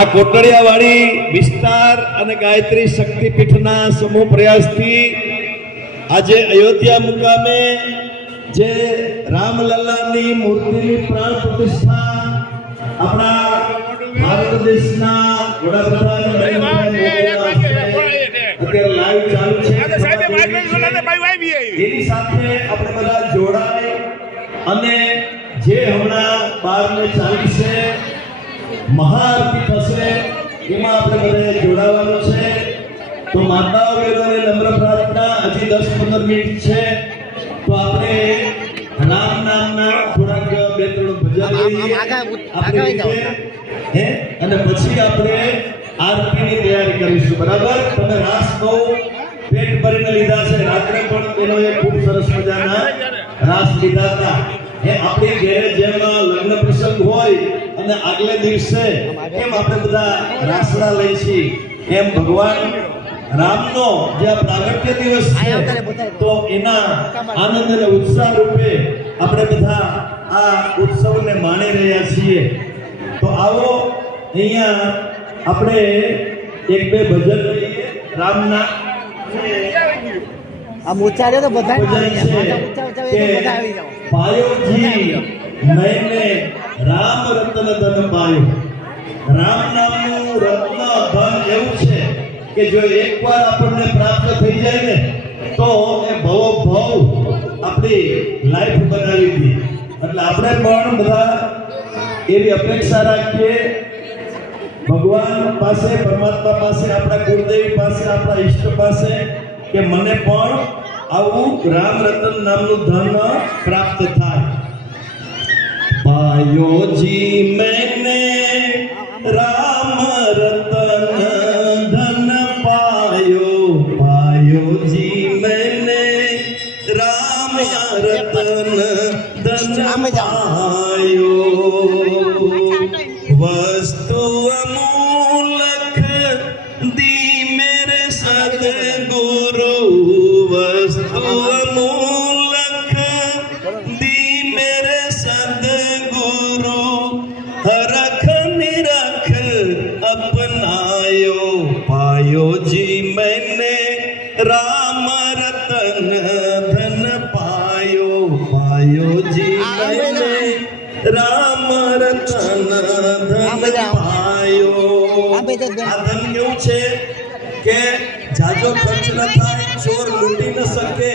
આ કોટડિયાવાડી વિસ્તાર અને ગાયત્રી શક્તિપીઠના સમૂહ પ્રયાસથી આજે અયોધ્યા મુકામે જે રામલલ્લાની મૂર્તિની પ્રાણ પ્રતિષ્ઠા આપણા ભારત દેશના વડાપ્રધાન નરેન્દ્રભાઈ મોદીના હસ્તે અત્યારે લાઈવ ચાલુ છે. એની સાથે આપણે બધા જોડાય અને જે હમણાં બાર ને ચાલીસે મહાઆરતી થશે એમાં આપણે બધાએ જોડાવાનું છે. તો માતાઓ બહેનોને નમ્ર પ્રાર્થના હજી દસ પંદર મિનિટ છે. તો આપણે રામ નામના થોડાક બે ત્રણ ભજન લઈએ. હે? અને પછી આપણે આરતીની તૈયારી કરીશું. બરાબર? તમે રાસ બહુ પેટ ભરીને લીધા છે. રાત્રે પણ બેનોએ ખૂબ સરસ મજાના રાસ લીધા હતા. હે આપણી ઘેરે જેમ લગ્ન પ્રસંગ હોય અને આગલે દિવસે એમ આપણે બધા રાસડા લઈ છીએ. એમ ભગવાન? રામનો જે આ પ્રાગટ્ય દિવસ છે તો એના આનંદ અને ઉત્સાહ રૂપે આપણે બધા આ ઉત્સવને માણી રહ્યા છીએ. તો આવો અહીંયા આપણે એક બે ભજન લઈએ. રામના આમ ઉચ્ચાર્યો તો બધા પાયોજી મેને રામ રત્ન ધન પાયું. રામ નામનું રત્ન ધન એવું છે કે જો એકવાર આપણને પ્રાપ્ત થઈ જાય ને, તો એ ભવો ભવ આપણી લાઈફ બનાવી દે એટલે આપણે પણ બધા એવી અપેક્ષા રાખીએ. ભગવાન પાસે, પરમાત્મા પાસે, આપણા ગુરુદેવ પાસે, આપણા ઈષ્ટ પાસે કે મને પણ આવું રામ રતન નામનું ધન પ્રાપ્ત થાય. પાયો જી મેને રામ રતન ધન પાયો પાયો જી મેને રામ રતન ધન પાયો વસ્તુ અમૂલક દી મેરે સદગુરુ હરખ નિરખ અપનાયો પાયો જી મેને રામ રતન ધન પાયો પાયો જી મેને રામ રતન ધન પાયો. આ ધન કેવું છે? કે જાજો ખર્ચ ન થાય ચોર લૂંટી ન શકે.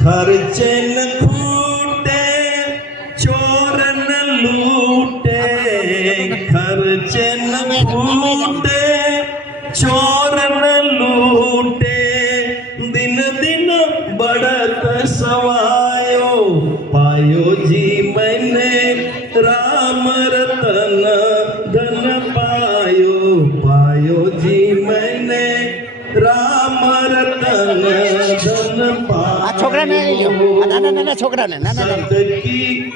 ખર્ચે ન ખૂટે ચોર ન લૂટે. ખર્ચે ન ખૂટે ચોર ન લૂટે દિન દિન બળત સવાયો પાયો જી મને રામ રતન ધન પાયો પાયો જી મને રામ રતન ધન પાયો છોકરાને છોકરાને સદકી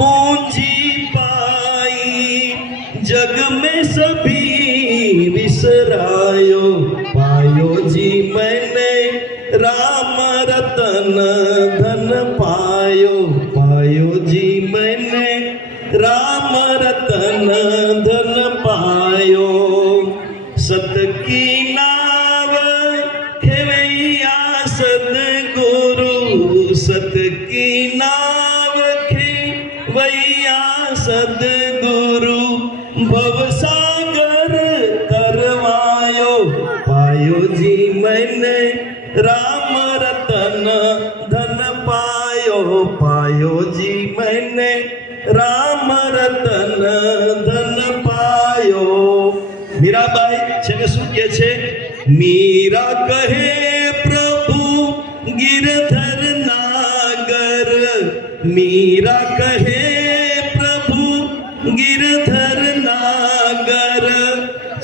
पूंजी पाई जग में सभी विसरायो पायो जी मैंने राम रतन धन पायो पायो जी मैंने राम रतन धन पायो सत की खेवैया सदगुरु भवसागर तरवायो पायो जी मैंने राम रतन धन पायो पायो जी मैंने राम रतन ધન પાયો મીરાબાઈ છેલ્લે શું કહે છે મીરા કહે પ્રભુ ગિરધર નાગર મીરા કહે પ્રભુ ગિરધર નાગર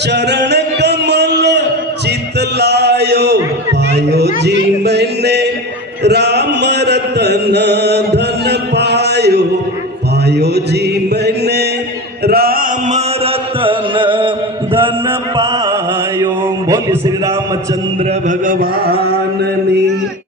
ચરણ કમલ ચિતલાયો ભાયોજી મને રામ રતન ધન પાયો. ભાયોજી મને રામ રતન ધન પાયો. બોલ શ્રી રામચંદ્ર ભગવાનની.